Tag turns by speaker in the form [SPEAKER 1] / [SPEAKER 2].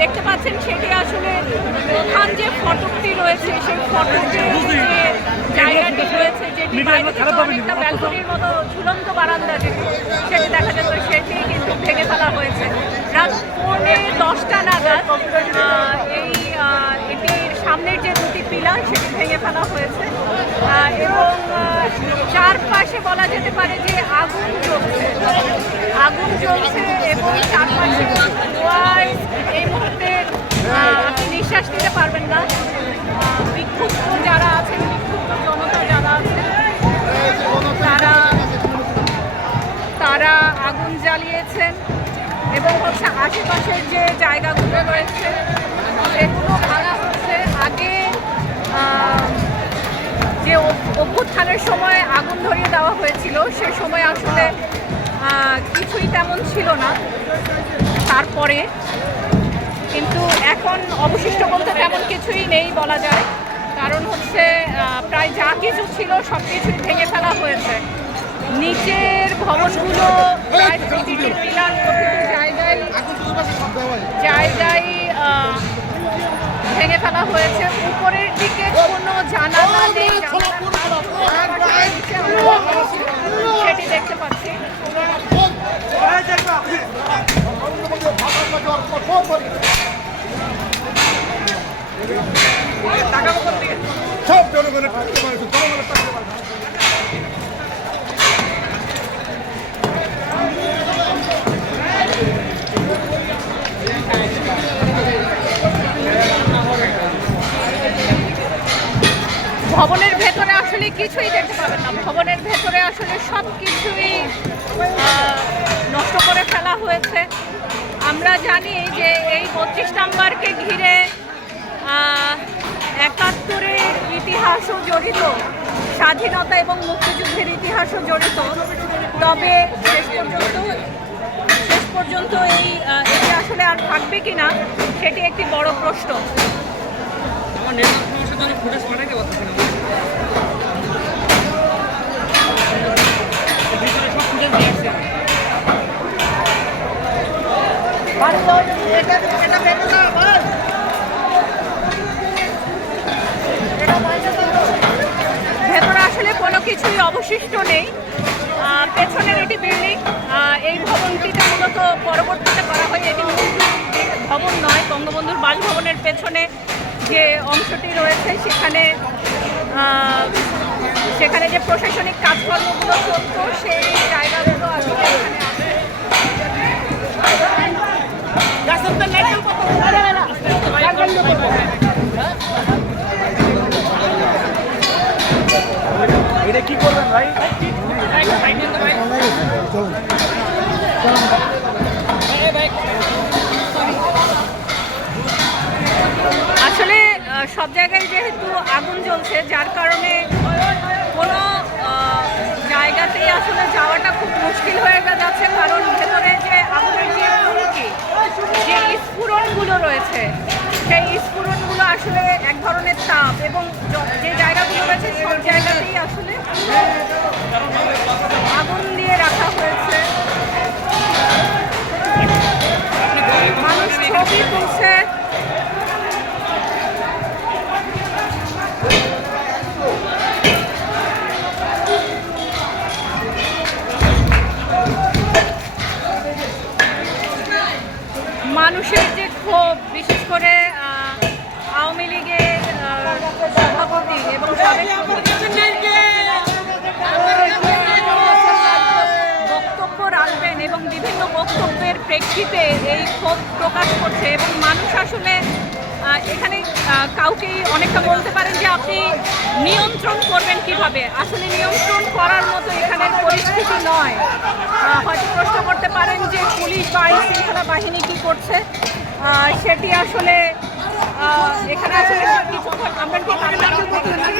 [SPEAKER 1] দেখতে পাচ্ছেন সেটি আসলে প্রধান যে ফটকটি রয়েছে সেই ফটকের যে জায়গাটি রয়েছে যেটি বাইরে থেকে অনেকটা ব্যালকনির মতো ঝুলন্ত বারান্দা যেটি সেটি দেখা যেত সেটি কিন্তু ভেঙে ফেলা হয়েছে। রাত পৌনে দশটা নাগাদ এই এটির সামনের যে দুটি পিলার সেটি ভেঙে ফেলা হয়েছে। এবং চারপাশে বলা যেতে পারে যে আগুন জ্বলছে। আগুন জ্বলছে এবং চারপাশে এই মুহূর্তে আপনি নিঃশ্বাস নিতে পারবেন না। বিক্ষুব্ধ যারা আছেন, বিক্ষুব্ধ জনতা যারা আছে তারা তারা আগুন জ্বালিয়েছেন এবং হচ্ছে আশেপাশের যে জায়গাগুলো রয়েছে, সেগুলো ভাঙা হচ্ছে। আগে যে অভ- অভ্যুত্থানের সময় আগুন ধরিয়ে দেওয়া হয়েছিল, সে সময় আসলে কিছুই তেমন ছিল না। তারপরে, কিন্তু এখন অবশিষ্ট বলতে তেমন কিছুই নেই বলা যায়। কারণ হচ্ছে প্রায় যা কিছু ছিল সব কিছুই ভেঙে ফেলা হয়েছে। নিচের ভবনগুলো জায়গায় জায়গায় ভেঙে ফেলা হয়েছে। উপরের দিকে জানালা নেই সেটি দেখতে পাচ্ছি।
[SPEAKER 2] সব জনগণের টাকা মানুষ জনগণের
[SPEAKER 1] ভবনের ভেতরে আসলে কিছুই দেখতে পাবেন না। ভবনের ভেতরে আসলে সব কিছুই নষ্ট করে ফেলা হয়েছে। আমরা জানি যে এই বত্রিশ নাম্বারকে ঘিরে একাত্তরের ইতিহাসও জড়িত, স্বাধীনতা এবং মুক্তিযুদ্ধের ইতিহাসও জড়িত। তবে শেষ পর্যন্ত শেষ পর্যন্ত এই এটি আসলে আর থাকবে কি না সেটি একটি বড় প্রশ্ন।
[SPEAKER 3] আমার ফুটেজ পাঠাইতে ভিতরে
[SPEAKER 1] আসলে কোনো কিছুই অবশিষ্ট নেই। পেছনের এটি বিল্ডিং এই ভবনটিতে মূলত পরবর্তীতে করা হয়। এটি মূল ভবন নয়, বঙ্গবন্ধুর বাসভবনের পেছনে যে অংশটি রয়েছে, সেখানে সেখানে যে প্রশাসনিক কাজকর্মগুলো চলতো সেই জায়গাগুলো আসলে এখানে আছে।
[SPEAKER 2] এটা কি করবেন ভাই?
[SPEAKER 1] আসলে সব জায়গায় যেহেতু আগুন জ্বলছে, যার কারণে কোনো জায়গাতেই আসলে যাওয়াটা খুব মুশকিল হয়ে যাচ্ছে। মানুষের যে ক্ষোভ, বিশেষ করে আওয়ামী লীগের সভাপতি এবং বক্তব্য রাখবেন এবং বিভিন্ন বক্তব্যের প্রেক্ষিতে এই ক্ষোভ প্রকাশ করছে এবং মানুষ আসলে এখানে আহ, কাউকেই অনেকটা বলতে পারেন যে আপনি নিয়ন্ত্রণ করবেন কীভাবে? আসলে নিয়ন্ত্রণ করার মতো এখানের পরিস্থিতি নয়। হয়তো প্রশ্ন করতে পারেন যে পুলিশ বা আইন শৃঙ্খলা বাহিনী কি করছে? সেটি আসলে এখানে আসলে আমরা দেখেছি